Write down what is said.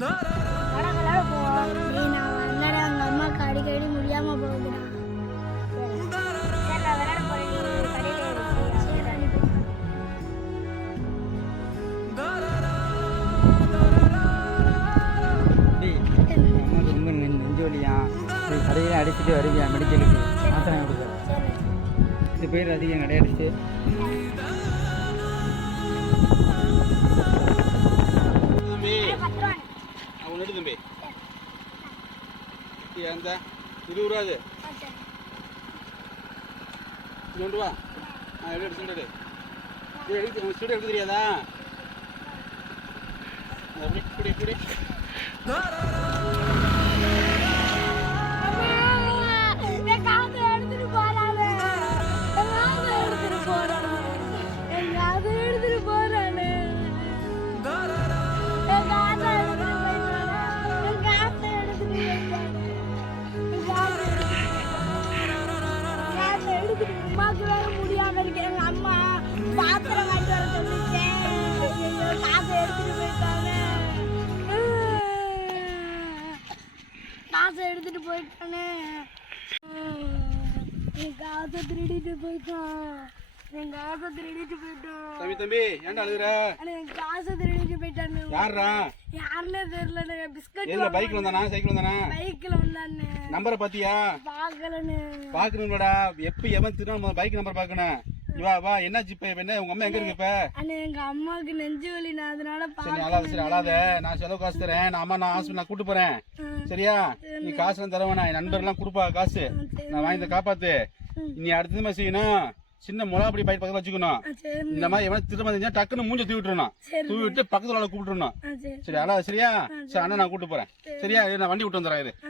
எங்க அம்மாவுக்கு அடிக்கடி முடியாம போகுதுடா. ரொம்ப நெஞ்சு வலியா கடையில அடிச்சுட்டு வருவியா மெடிக்கலுக்கு மாத்திரை கொடுக்க இது பேர் அதிகம் கடையடிச்சு தம்பி அந்த 20 ரூபா அது கொண்டு வா எடுத்து எடுக்க தெரியாதா அப்படி இப்படி அம்மாவுக்கு வேற முடியாம இருக்கு. எங்க அம்மா பாத்திரம் வாங்கிட்டு வர சொல்லிச்சேன். காசை எடுத்துட்டு போயிட்டாங்க. காசை எடுத்துட்டு போயிட்டானே. என் காசை திருடிட்டு போயிட்டான். என் காசை திருடிட்டு போயிட்டான். தம்பி ஏன்டா அழுகுற? என் காசை திருடிட்டு போயிட்டானு. யாரா? யாருன்னே தெரியல. பிஸ்கட் எதுல பைக்ல வந்தானா சைக்கிள் வந்தானா? பைக்ல வந்தானே. நம்பரை பாத்தியா? பாக்கலனே. பாக்கணும்டா. எப்ப எவன் திரும்ப பைக் நம்பர் பாக்கணும். வா வா என்னாச்சு இப்ப என்ன உங்க அம்மா எங்க இருக்கு இப்ப? அண்ணே எங்க அம்மாவுக்கு நெஞ்சு வலி நான் அதனால சரி அழாத நான் செலவு காசு தரேன். நான் ஹாஸ்பிட்டல் கூட்டு போறேன். சரியா? நீ காசு எல்லாம் தர வேணாம். என் நண்பர் எல்லாம் கொடுப்பா காசு. நான் வாங்கி காப்பாத்து. நீ அடுத்தது மாதிரி செய்யணும். சின்ன முளாப்படி பைக் பக்கத்துல வச்சுக்கணும். இந்த மாதிரி எவன் திரும்ப தெரிஞ்சா டக்குன்னு மூஞ்ச தூவி விட்டுறணும். தூவி விட்டு பக்கத்துல கூப்பிட்டுறணும். சரி அழாத சரியா? சரி அண்ணா நான் கூட்டு போறேன். சரியா? நான் வண்டி விட்டு வந்துடுறேன்.